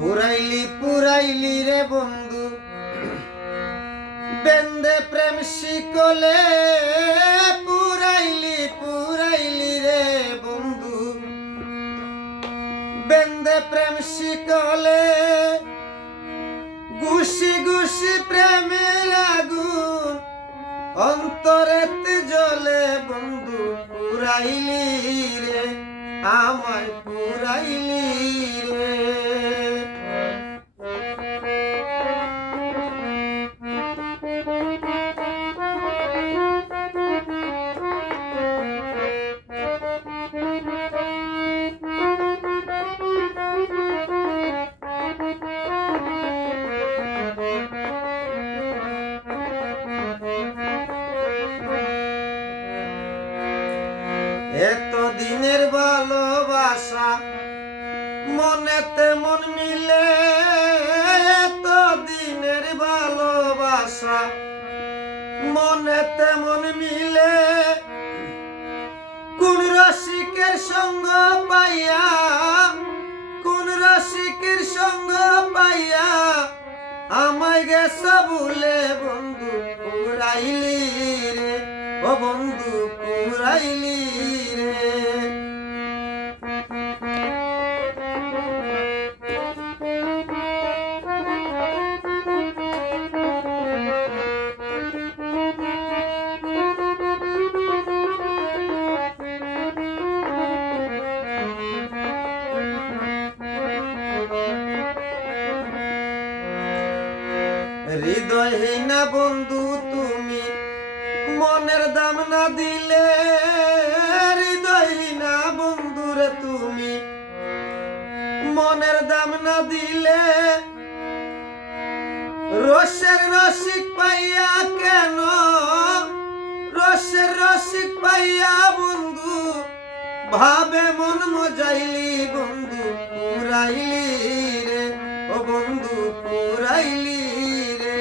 পুরাইলি পুরাইলি রে বন্ধু বেন্দে প্রেম শিকলে পুরাইলি পুরাইলি রে বন্ধু বেন্দে প্রেম শিকলে গুশি গুশি প্রেমের আগুন অন্তরেতে জ্বলে বন্ধু পুরাইলি রে আমায় পুরাইলি রে। এত দিনের ভালোবাসা মনেতে মন মিলে, এত দিনের ভালোবাসা মনেতে মন মিলে, কোন রসিকের সঙ্গ পাইয়া, কোন রসিকের সঙ্গ পাইয়া আমায় গেছে ভুলে বন্ধু পুরাইলি রে ও বন্ধু পুরাইলি রে। হৃদয়হীনা বন্ধু তুমি মনের দাম না দিলে, হৃদয়হীনা বন্ধুরে তুমি মনের দাম না দিলে, রসের রসিক পাইয়া কেন, রসের রসিক পাইয়া বন্ধু ভাবে মন মজাইলি বন্ধু পুরাইলি রে ও বন্ধু পুরাইলি রে।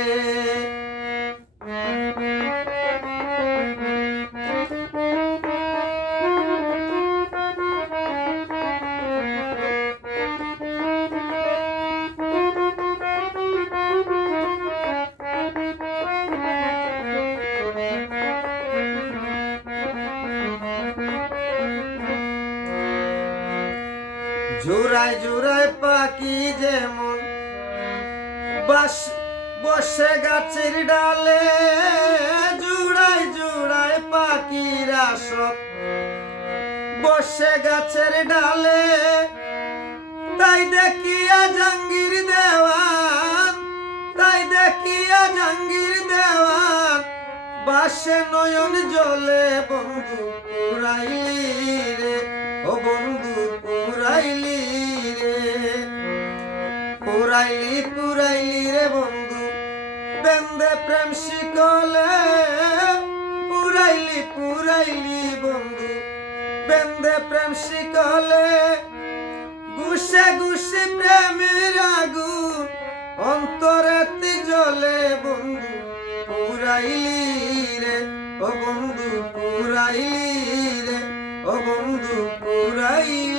জোড়ায় জোড়ায় পাখি যেমন বসে গাছের ডালে, জোড়ায় জোড়ায় পাখিরা সব বসে গাছের ডালে, তাই দেখিয়া জাহাঙ্গীর দেওয়ান, তাই দেখিয়া জাহাঙ্গীর দেওয়ান বাসে নয়ন জলে বন্ধু পুরাইলি রে ও বন্ধু পুরাইলি রে। পুরাইলি পুরাইলি রে বন্ধু বেন্দে প্রেম শিকলে, পুরাইলি পুরাইলি বন্ধু বেন্দে প্রেম শিকলে, গুশে গুশে প্রেমের আগুন অন্তরেতে জ্বলে বন্ধু পুরাইলি রে ও বন্ধু পুরাইলি রে ও বন্ধু পুরাইলি।